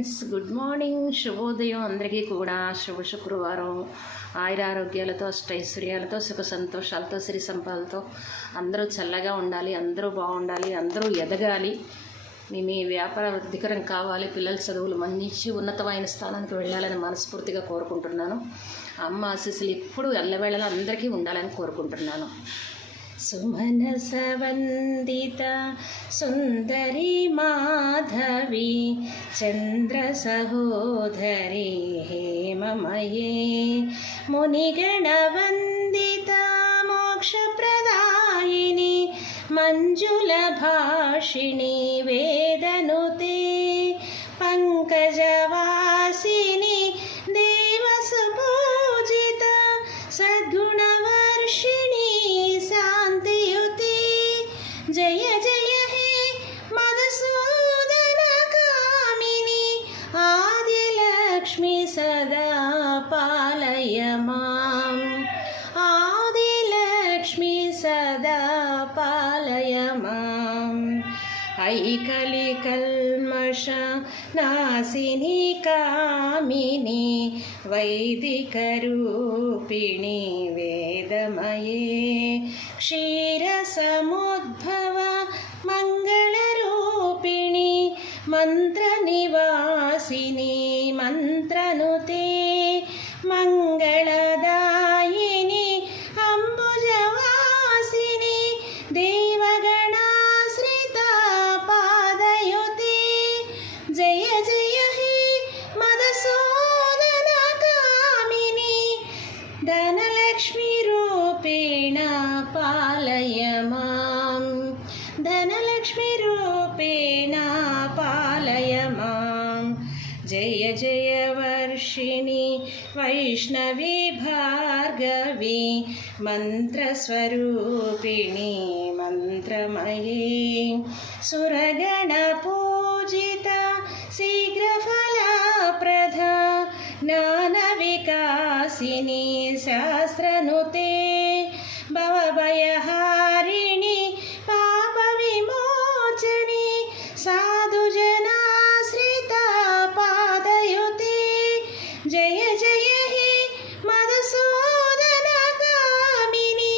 Friends, good morning, శుభోదయం. అందరికీ కూడా శుభ శుక్రవారం. ఆయురారోగ్యాలతో, అష్టైశ్వర్యాలతో, సుఖ సంతోషాలతో, సిరి సంపాదలతో అందరూ చల్లగా ఉండాలి, అందరూ బాగుండాలి, అందరూ ఎదగాలి, మీ వ్యాపార వృద్ధికరం కావాలి, పిల్లల చదువులు మంచి ఉన్నతమైన స్థానానికి వెళ్ళాలని మనస్ఫూర్తిగా కోరుకుంటున్నాను. అమ్మ ఆశీస్సులు ఎప్పుడు ఎల్లవేళలా అందరికీ ఉండాలని కోరుకుంటున్నాను. సుమనస వందిత సుందరి మాధవి చంద్ర సహోదరి హేమమయే మునిగణ వందిత మోక్షప్రదాయిని మంజుల భాషిణి వేదనుతే పంకజవాసిని దేవసుపూజిత సద్గుణవర్షిణి శాంతియుతే జయ జయ హే మధుసూదన కామిని ఆదిలక్ష్మి సదా పాలయ మాం ఆదిలక్ష్మి సదా పాలయ మాం ఐకలి కల్మష నాశిని కామిని వైదిక రూపిణి వేదమయే క్షీర సముద్భవ మంగళ రూపిణి మంత్ర నివాసిని మంత్రనుతే మంగళదాయిని అంబుజవాసిని దేవగణాశ్రిత పాదయుతే జయ జయ హే మధుసూదన కామిని ధనలక్ష్మి రూపేణ పాలయ మాం ధనలక్ష్మి రూపేణ పాలయ మాం జయ జయ వర్షిణి వైష్ణవి భార్గవి మంత్రస్వరూపిణి మంత్రమయే సురగణ పూజిత శీఘ్రఫలప్రద జ్ఞాన వికాసిని శాస్త్రనుతే భవభయహారిణి పాప విమోచని సాధుజనాశ్రిత పాదయుతే జయ జయ హే మధుసూదన కామిని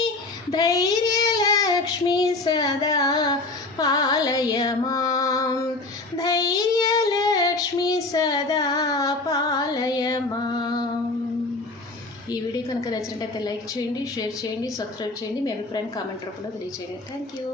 ధైర్యలక్ష్మి సదా పాలయ మాం ధైర్యలక్ష్మి సదా పాలయ మాం. ఈ వీడియో కనుక నచ్చినట్లయితే లైక్ చేయండి, షేర్ చేయండి, సబ్స్క్రైబ్ చేయండి, మీ అభిప్రాయం కామెంట్ రూపంలో తెలియజేయండి. Thank you.